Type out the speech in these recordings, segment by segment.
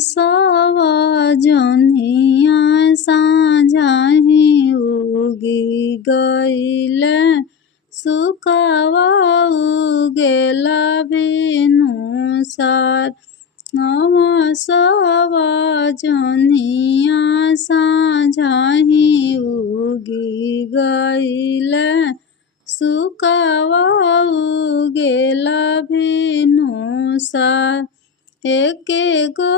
सवा जनिया साँझाही उगी गईल सुकावा उगेला भिनुसार सवा जनिया साँझाही उगी गईल सुकावा उगेला भिनुसार एके गो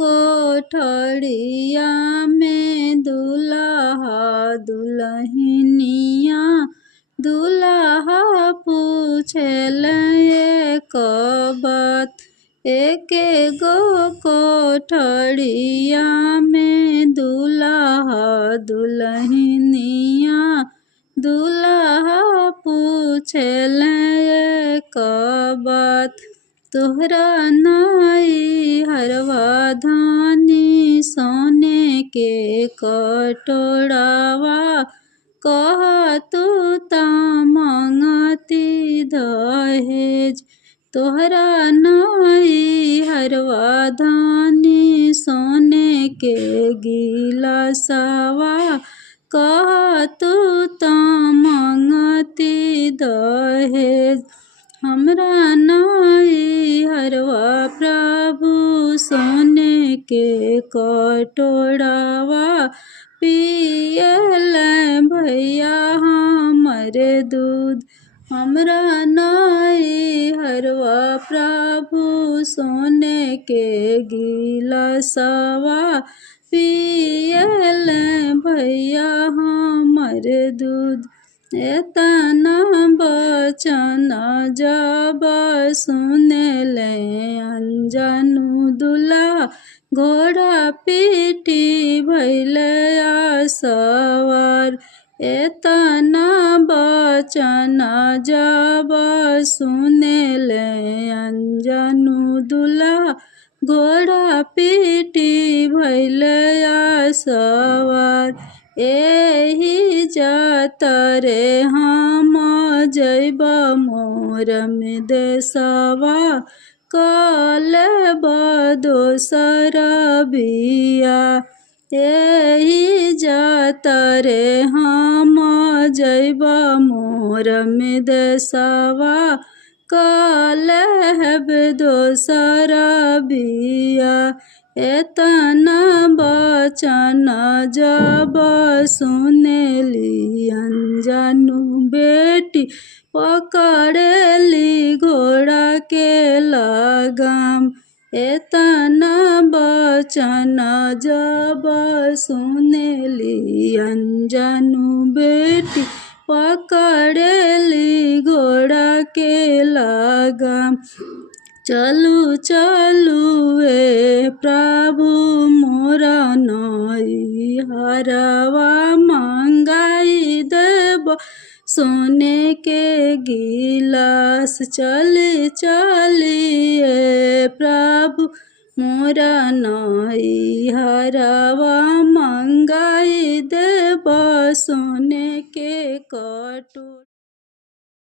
कोठड़िया में दुल्हा दुल्हनिया दुल्हा पूछल एक बात एके गो कोठड़िया में दुल्हा दुल्हनिया दुल्हा पूछल एक बात तोहरा नाई हरवा धानी सोने के कटोरावा कह तू ता मांगती दहेज तोहरा नाई हरवा धानी सोने के गिलासवा कह तू ता मांगती दहेज हमरा नाई हरवा प्रभु सोने के कटोरावा पियल भैया हमरे दूध हमरा नाई हरवा प्रभु सोने के गिलासवा पियल भैया हमरे दूध एतना बचन जब सुनले अनजानु दुल्हा घोड़ा पीटी भैले सवार एतना बचन जब सुनले अनजानु दुल्हा घोड़ा पीटी भैले सवार एही जातरे हम जैब मोर में देशवा कलेब दोसर बिया एही जातरे हम जैब मोर में देशवा कलेब दोसर बिया एतना बचन जब सुनेली अनजानु बेटी पकड़ेली घोड़ा के लगाम एतना बचन जब सुनेली अनजानु बेटी पकड़ेली घोड़ा के लगाम चलू चलू ए प्रभु मोरा नाई हरवा मंगाई देब सोने के गिलास चली चली ए प्रभु मोरा नाई हरवा मंगाई देब सोने के कटोरा।